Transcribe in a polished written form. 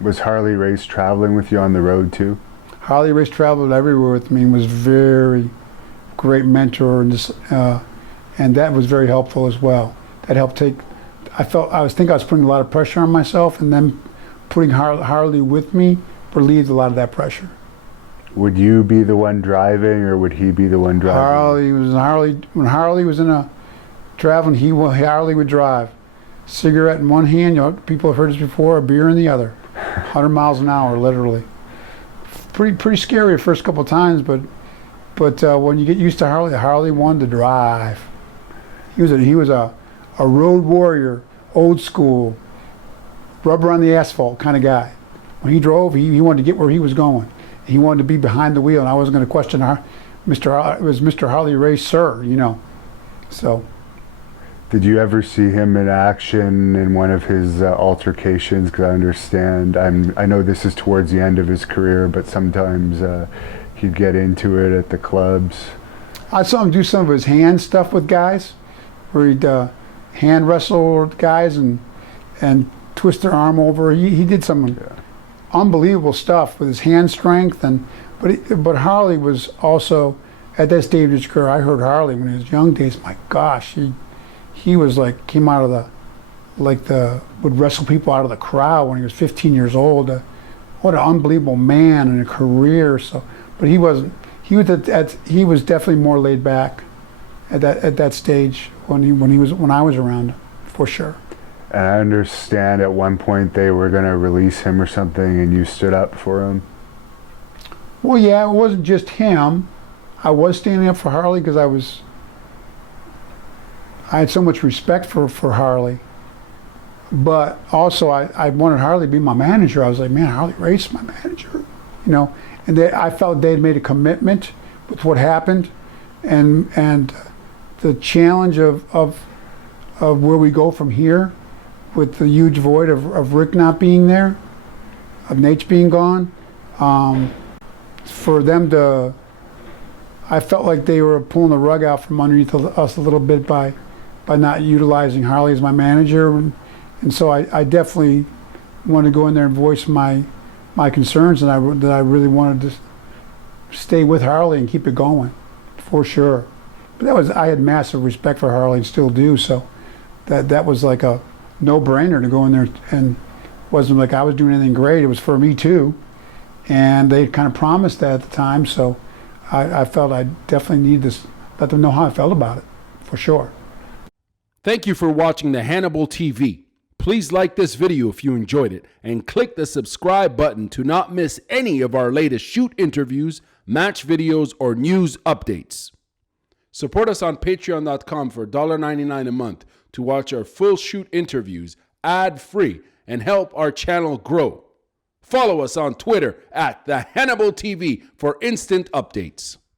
Was Harley Race traveling with you on the road too? Harley Race traveled everywhere with me and was very great mentor, and that was very helpful as well. That helped take. I was putting a lot of pressure on myself, and then putting Harley with me relieved a lot of that pressure. Would you be the one driving, or would he be the one driving? When Harley was traveling, Harley would drive. Cigarette in one hand, people have heard this before, a beer in the other. 100 miles an hour, literally. Pretty scary the first couple of times, but when you get used to Harley wanted to drive. He was a road warrior, old school, rubber on the asphalt kind of guy. When he drove, he wanted to get where he was going. He wanted to be behind the wheel, and I wasn't going to question it was Mr. Harley Race, sir, So. Did you ever see him in action in one of his altercations? Because I understand, I know this is towards the end of his career, but sometimes he'd get into it at the clubs. I saw him do some of his hand stuff with guys, where he'd hand wrestle with guys and twist their arm over. He did some unbelievable stuff with his hand strength, but Harley was also at that stage of his career. I heard Harley when he was young days. My gosh, he was like came out of would wrestle people out of the crowd when he was 15 years old. What an unbelievable man and a career. So, but he wasn't. He was definitely more laid back at that stage when I was around, for sure. And I understand at one point they were going to release him or something, and you stood up for him. Well, yeah, it wasn't just him. I was standing up for Harley because I had so much respect for Harley. But also I wanted Harley to be my manager. I was like, man, Harley Race is my manager, And I felt they'd made a commitment with what happened, and the challenge of where we go from here, with the huge void of Rick not being there, of Nate being gone, for them to, I felt like they were pulling the rug out from underneath us a little bit by not utilizing Harley as my manager, and so I definitely wanted to go in there and voice my concerns, and that I really wanted to stay with Harley and keep it going, for sure. But I had massive respect for Harley and still do, so that was like a no-brainer to go in there, and wasn't like I was doing anything great. It was for me too, and they kind of promised that at the time, so I felt I definitely needed to let them know how I felt about it, for sure. Thank you for watching the Hannibal TV. Please like this video if you enjoyed it, and click the subscribe button to not miss any of our latest shoot interviews, match videos, or news updates. Support us on patreon.com for $1.99 a month to watch our full shoot interviews ad-free and help our channel grow. Follow us on Twitter at the Hannibal TV for instant updates.